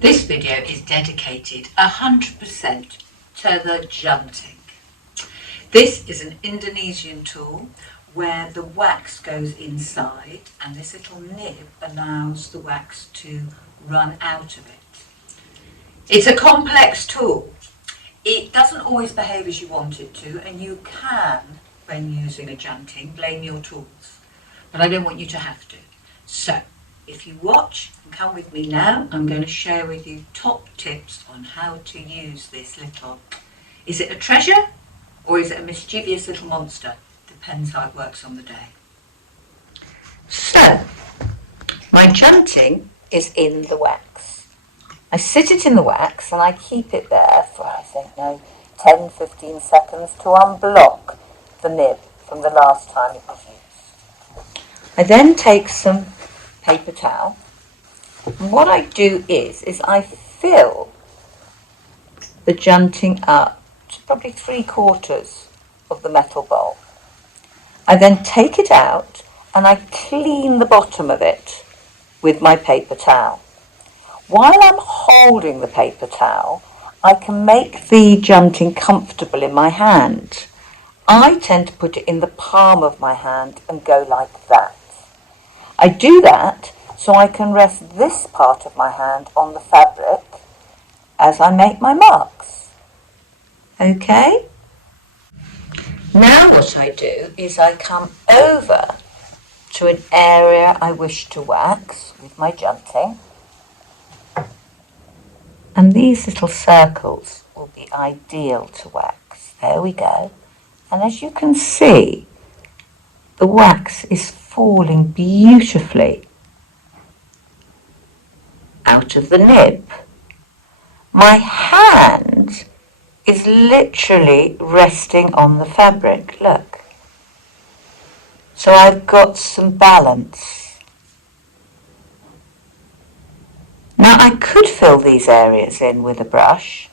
This video is dedicated 100% to the Tjunting. This is an Indonesian tool where the wax goes inside and this little nib allows the wax to run out of it. It's a complex tool. It doesn't always behave as you want it to, and you can, when using a Tjunting, blame your tools. But I don't want you to have to. So, if you watch and come with me now, I'm going to share with you top tips on how to use this little. Is it a treasure or is it a mischievous little monster? Depends how it works on the day. So, my Tjunting is in the wax. I sit it in the wax and I keep it there for, 10-15 seconds to unblock the nib from the last time it was used. I then take some paper towel, and what I do is I fill the Tjunting up to probably 3/4 of the metal bowl. I then take it out and I clean the bottom of it with my paper towel. While I'm holding the paper towel, I can make the Tjunting comfortable in my hand. I tend to put it in the palm of my hand and go like that. I do that so I can rest this part of my hand on the fabric as I make my marks. Okay? Now what I do is I come over to an area I wish to wax with my Tjunting. And these little circles will be ideal to wax. There we go. And as you can see, the wax is falling beautifully out of the nib. My hand is literally resting on the fabric, look. So I've got some balance. Now I could fill these areas in with a brush,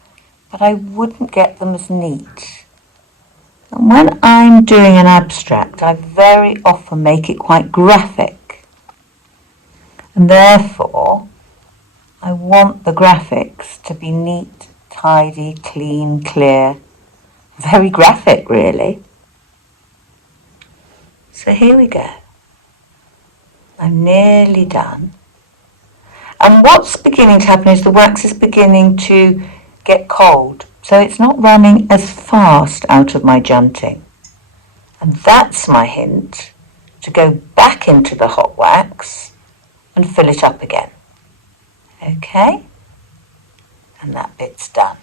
but I wouldn't get them as neat. And when I'm doing an abstract, I very often make it quite graphic. And therefore, I want the graphics to be neat, tidy, clean, clear. Very graphic, really. So here we go. I'm nearly done. And what's beginning to happen is the wax is beginning to get cold. So it's not running as fast out of my Tjunting. And that's my hint to go back into the hot wax and fill it up again. Okay? And that bit's done.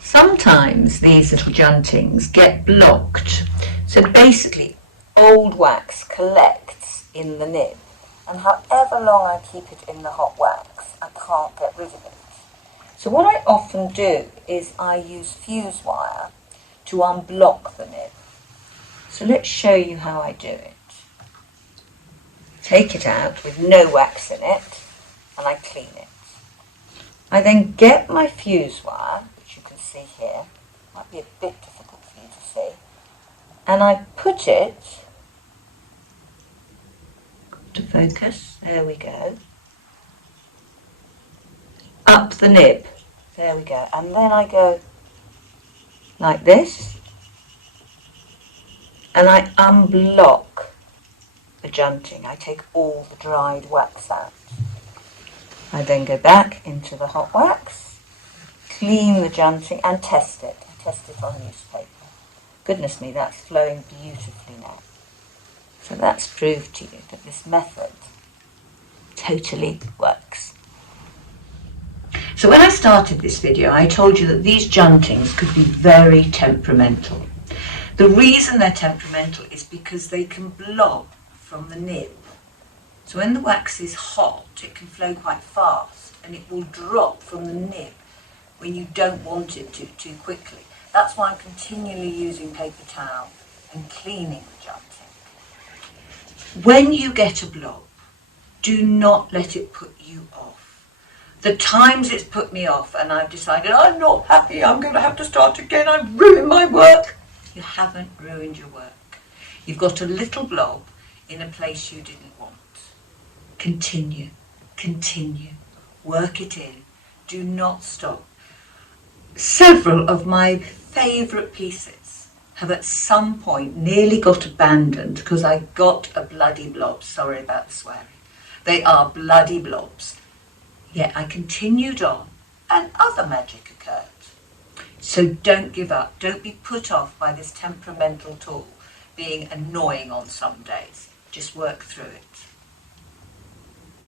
Sometimes these little Tjuntings get blocked. So basically, old wax collects in the nib. And however long I keep it in the hot wax, I can't get rid of it. So what I often do is I use fuse wire to unblock the nib. So let's show you how I do it. Take it out with no wax in it and I clean it. I then get my fuse wire, which you can see here, might be a bit difficult for you to see, and I put it, to focus, there we go, up the nib. There we go. And then I go like this. And I unblock the Tjunting. I take all the dried wax out. I then go back into the hot wax, clean the Tjunting and test it. I test it on newspaper. Goodness me, that's flowing beautifully now. So that's proved to you that this method totally works. So when I started this video, I told you that these Tjuntings could be very temperamental. The reason they're temperamental is because they can blob from the nib. So when the wax is hot, it can flow quite fast and it will drop from the nib when you don't want it to too quickly. That's why I'm continually using paper towel and cleaning the Tjunting. When you get a blob, do not let it put you off. The times it's put me off and I've decided I'm not happy, I'm going to have to start again, I've ruined my work. You haven't ruined your work. You've got a little blob in a place you didn't want. Continue, continue, Work it in. Do not stop. Several of my favourite pieces have at some point nearly got abandoned because I got a bloody blob. Sorry about the swearing. They are bloody blobs. Yet I continued on and other magic occurred. So don't give up. Don't be put off by this temperamental tool being annoying on some days. Just work through it.